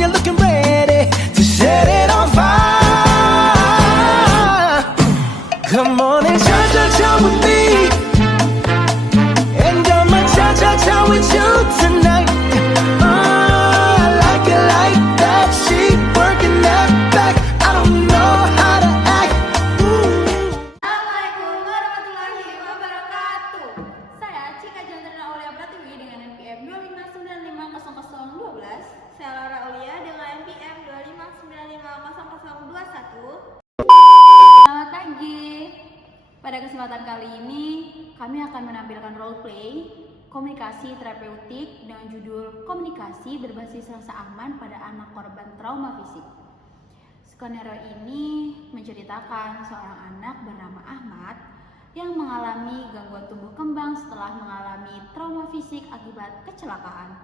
you're looking ready to set it on fire. Come on and cha-cha-cha with me, and I'ma cha-cha-cha with you tonight. I like it like that. She working that back. I don't know how to act. Assalamualaikum warahmatullahi wabarakatuh. Saya Cika Jantrina Aulia Pratiwi dengan NPM 259500012. Saya Laura Aulia dengan NPM 259500021. Selamat pagi. Pada kesempatan kali ini, kami akan menampilkan role play komunikasi terapeutik dengan judul Komunikasi Berbasis Rasa Aman pada Anak Korban Trauma Fisik. Skenario ini menceritakan seorang anak bernama Ahmad yang mengalami gangguan tumbuh kembang setelah mengalami trauma fisik akibat kecelakaan.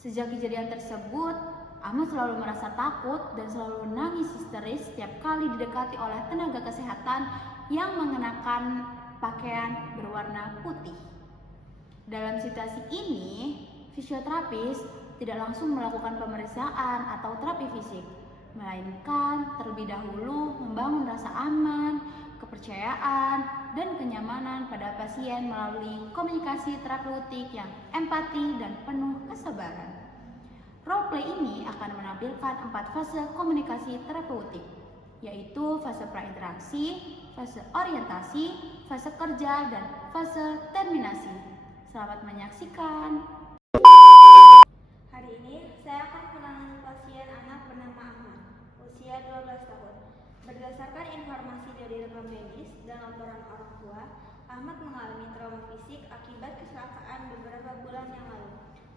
Sejak kejadian tersebut, Ahmad selalu merasa takut dan selalu nangis histeris setiap kali didekati oleh tenaga kesehatan yang mengenakan pakaian berwarna putih. Dalam situasi ini, fisioterapis tidak langsung melakukan pemeriksaan atau terapi fisik, melainkan terlebih dahulu membangun rasa aman, kepercayaan, dan kenyamanan pada pasien melalui komunikasi terapeutik yang empati dan penuh kesabaran. Roleplay ini akan menampilkan 4 fase komunikasi terapeutik, yaitu fase prainteraksi, fase orientasi, fase kerja, dan fase terminasi. Selamat menyaksikan. Hari ini saya akan menangani pasien anak bernama Ahmad, usia 12 tahun. Berdasarkan informasi dari rekam medis dan laporan orang tua, Ahmad mengalami trauma fisik akibat kecelakaan beberapa bulan yang lalu.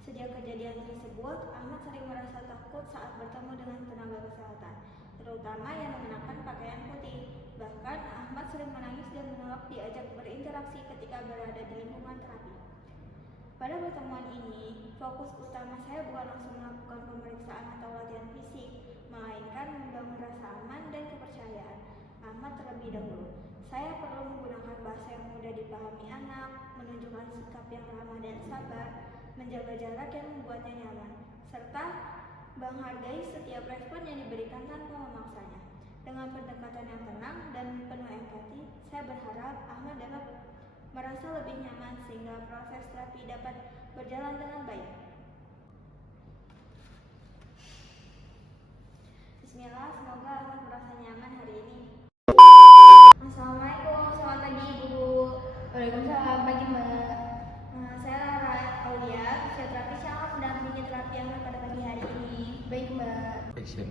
Sejak kejadian tersebut, Ahmad sering merasa takut saat bertemu dengan tenaga kesehatan, terutama yang mengenakan pakaian putih. Bahkan, Ahmad sering menangis dan menolak diajak berinteraksi ketika berada di lingkungan terapi. Pada pertemuan ini, fokus utama saya bukan langsung melakukan pemeriksaan atau latihan fisik, melainkan membangun rasa aman dan kepercayaan Ahmad terlebih dahulu. Saya perlu menggunakan bahasa yang mudah dipahami anak, menunjukkan sikap yang ramah dan sabar, menjaga jarak yang membuatnya nyaman, serta menghargai setiap respon yang diberikan tanpa memaksanya. Dengan pendekatan yang tenang dan penuh empati, saya berharap Ahmad dapat merasa lebih nyaman sehingga proses terapi dapat berjalan dengan baik. Bismillah, semoga Ahmad merasa nyaman hari ini. Assalamualaikum, selamat pagi Ibu. Waalaikumsalam, pagi Mbak. Saya Laura Aulia, fisioterapis yang akan mendampingi terapi Ahmad pada pagi hari ini. Baik Mbak. Action.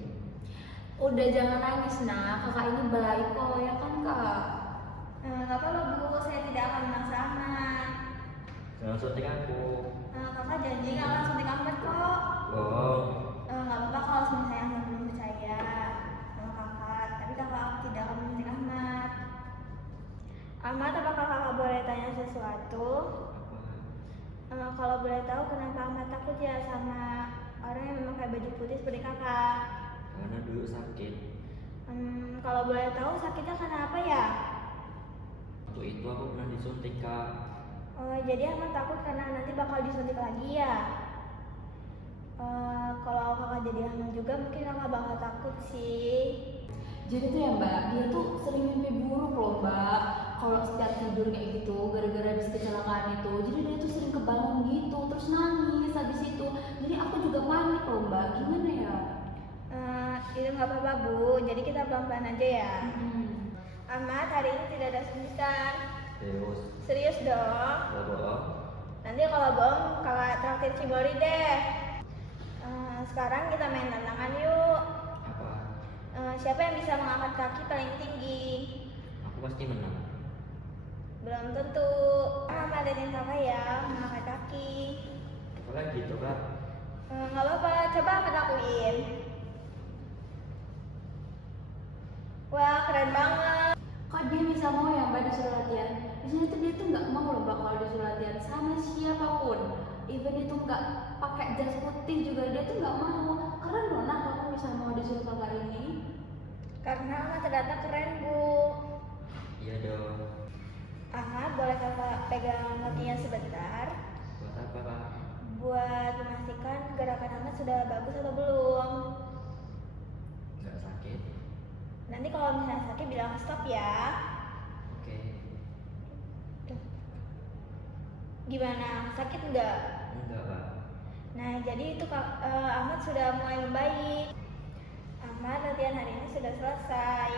Udah jangan nangis nak, kakak ini baik kok, ya kan kak? Gak apa-apa Bu, saya tidak akan memaksa Ahmad. Jangan suntik aku. Kakak janji gak akan suntik Ahmad kok. Bohong. Gak apa-apa kalau misalnya Ahmad belum percaya sama kakak, tapi kakak tidak akan menyuntik Ahmad. Ahmad, apakah kakak boleh tanya sesuatu? Kalau boleh tahu, kenapa Ahmad takut ya sama orang yang memakai baju putih seperti kakak? Karena dulu sakit. Kalau boleh tahu, sakitnya karena apa ya? Waktu itu aku pernah disuntik, Kak. Oh, jadi Ahmad takut karena nanti bakal disuntik lagi ya? Kalau kakak jadi Ahmad juga, mungkin kakak bakal takut sih. Jadi tuh ya Mbak, dia tuh sering mimpi buruk loh Mbak. Kalau setiap tidur kayak gitu, gara-gara habis kecelakaan itu, jadi dia tuh sering kebangun gitu, terus nangis habis itu. Jadi aku juga panik loh Mbak, gimana ya? Itu nggak apa-apa Bu, jadi kita pelan-pelan aja ya. Ahmad, hari ini tidak ada suntikan. Serius dong? Gak bohong. Nanti kalau bohong, kakak traktir Cibori deh. Sekarang kita main tantangan yuk. Apa? Siapa yang bisa mengangkat kaki paling tinggi? Aku pasti menang. Belum tentu. Ahmad dan kakak ya, mengangkat kaki. Apa lagi itu, Kak? Nggak apa-apa, coba Ahmad lakuin. Wah, keren banget. Kok dia bisa mau ya Mbak disuruh latihan? Biasanya tuh dia tuh nggak mau loh Mbak kalau disuruh latihan sama siapapun. Even itu nggak pakai jas putih juga dia tuh nggak mau. Keren loh nak, kamu bisa mau disuruh kakak ini. Karena Ahmad ternyata keren Bu. Iya dong. Ahmad, boleh kakak pegang kakinya sebentar? Buat apa, Kak? buat memastikan gerakan Ahmad sudah bagus atau belum. Nggak sakit. Nanti kalau misalnya sakit bilang stop ya. Oke. Gimana? Sakit nggak? Enggak, Pak. Nah, jadi itu Ahmad sudah mulai membaik. Ahmad, latihan hari ini sudah selesai.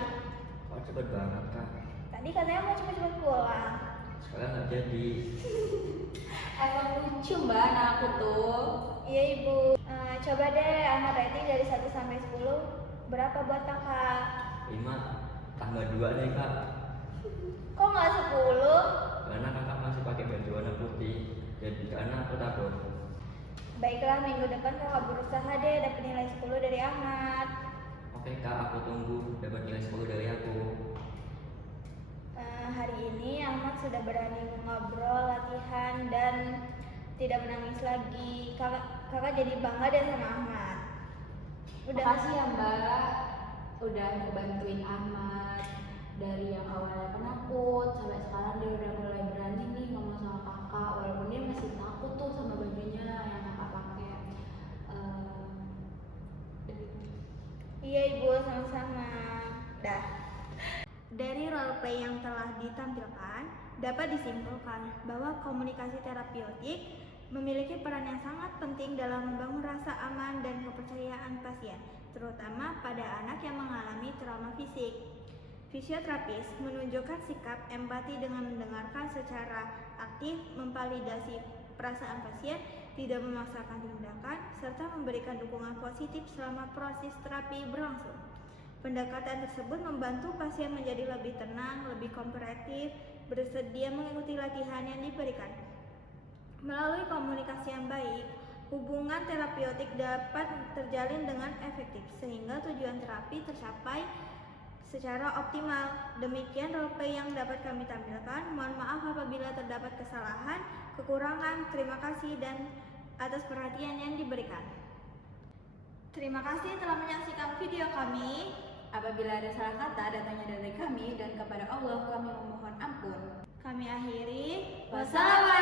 Kok cepet banget, Kak? Tadi katanya mau cepet-cepet pulang. Sekarang nggak jadi. Emang lucu mbak anak aku tuh. Iya ibu. Coba deh Ahmad rating dari 1 sampai 10. Berapa buat kakak? 5 tambah 2 deh, Kak. Kok nggak 10? Karena kakak masih pakai baju warna putih. Jadi karena aku takut. Baiklah, minggu depan kakak berusaha deh dapat nilai 10 dari Ahmad. Oke, Kak, aku tunggu dapat nilai 10 dari aku. Hari ini Ahmad sudah berani ngobrol, latihan, dan tidak menangis lagi. Kakak jadi bangga deh sama Ahmad. Makasih ya mbak, udah ngebantuin Ahmad dari yang awalnya penakut sampai sekarang dia udah mulai berani nih ngomong sama kakak, walaupun dia masih takut tuh sama bajunya yang kakak pakai. Iya ibu, sama-sama. Dah. Dari roleplay yang telah ditampilkan, dapat disimpulkan bahwa komunikasi terapeutik memiliki peran yang sangat penting dalam membangun rasa aman dan kepercayaan pasien, terutama pada anak yang mengalami trauma fisik. Fisioterapis menunjukkan sikap empati dengan mendengarkan secara aktif, memvalidasi perasaan pasien, tidak memaksakan tindakan, serta memberikan dukungan positif selama proses terapi berlangsung. Pendekatan tersebut membantu pasien menjadi lebih tenang, lebih kooperatif, bersedia mengikuti latihan yang diberikan. Melalui komunikasi yang baik, hubungan terapeutik dapat terjalin dengan efektif, sehingga tujuan terapi tercapai secara optimal. Demikian roleplay yang dapat kami tampilkan. Mohon maaf apabila terdapat kesalahan, kekurangan. Terima kasih dan atas perhatian yang diberikan. Terima kasih telah menyaksikan video kami. Apabila ada salah kata, datangnya dari kami dan kepada Allah kami memohon ampun. Kami akhiri. Wassalamualaikum